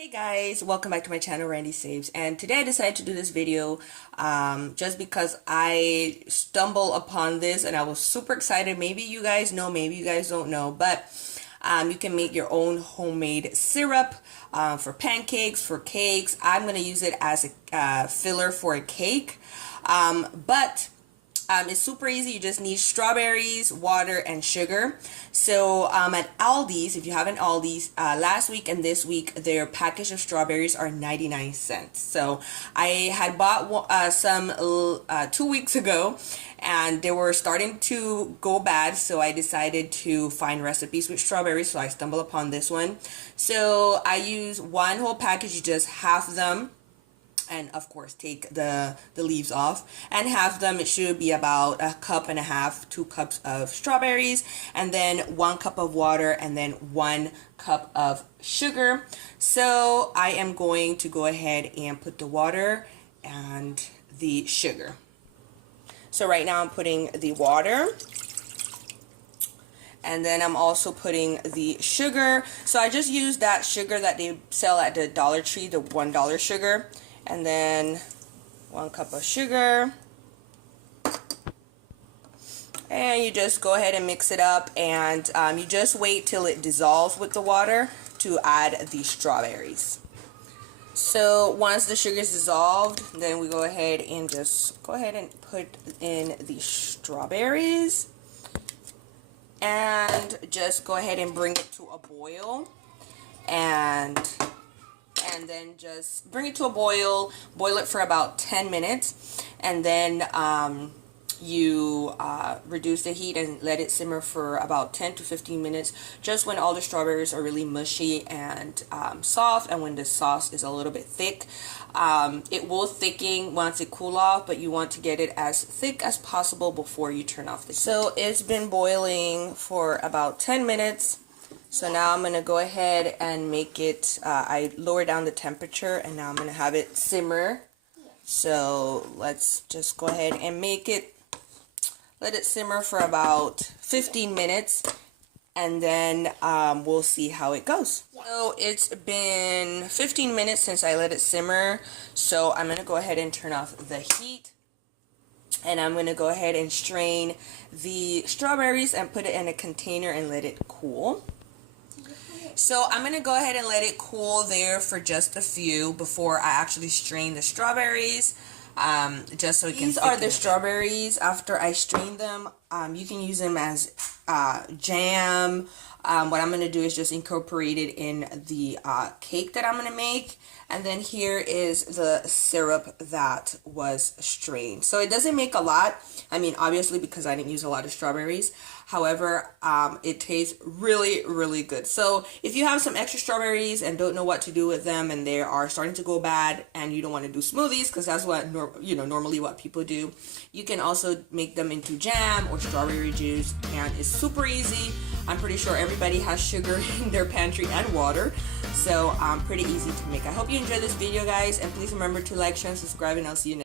Hey guys, welcome back to my channel, Randy Saves, and today I decided to do this video just because I stumbled upon this and I was super excited. Maybe you guys know, maybe you guys don't know, but you can make your own homemade syrup for pancakes, for cakes. I'm going to use it as a filler for a cake, but it's super easy. You just need strawberries, water, and sugar. So at Aldi's, if you have an Aldi's, last week and this week, their package of strawberries are 99 cents. So I had bought some 2 weeks ago, and they were starting to go bad. So I decided to find recipes with strawberries. So I stumbled upon this one. So I use one whole package, you just half them. And of course take the leaves off, and half them, it should be about a cup and a half, 2 cups of strawberries, and then 1 cup of water, and then 1 cup of sugar. So I am going to go ahead and put the water and the sugar. So right now I'm putting the water, and then I'm also putting the sugar. So I just use that sugar that they sell at the Dollar Tree, the $1 sugar. And then 1 cup of sugar, and you just go ahead and mix it up, and you just wait till it dissolves with the water to add the strawberries. So once the sugar is dissolved, then we go ahead and just put in the strawberries, and just go ahead and bring it to a boil, and then just bring it to a boil it for about 10 minutes, and then you reduce the heat and let it simmer for about 10 to 15 minutes, just when all the strawberries are really mushy and soft, and when the sauce is a little bit thick. It will thicken once it cools off, but you want to get it as thick as possible before you turn off the heat. So it's been boiling for about 10 minutes. So now I'm going to go ahead and make it, I lower down the temperature, and now I'm going to have it simmer. So let's just go ahead and let it simmer for about 15 minutes, and then we'll see how it goes. So it's been 15 minutes since I let it simmer, so I'm going to go ahead and turn off the heat. And I'm going to go ahead and strain the strawberries and put it in a container and let it cool. So I'm going to go ahead and let it cool there for just a few before I actually strain the strawberries, just so it can. These are the strawberries after I strain them. You can use them as jam. What I'm going to do is just incorporate it in the cake that I'm going to make. And then here is the syrup that was strained. So it doesn't make a lot. I mean, obviously, because I didn't use a lot of strawberries. However, it tastes really, really good. So if you have some extra strawberries and don't know what to do with them, and they are starting to go bad, and you don't want to do smoothies, because that's what normally what people do, you can also make them into jam or strawberry juice, and it's super easy. I'm pretty sure everybody has sugar in their pantry and water, so pretty easy to make. I hope you enjoyed this video, guys, and please remember to like, share, and subscribe, and I'll see you next time.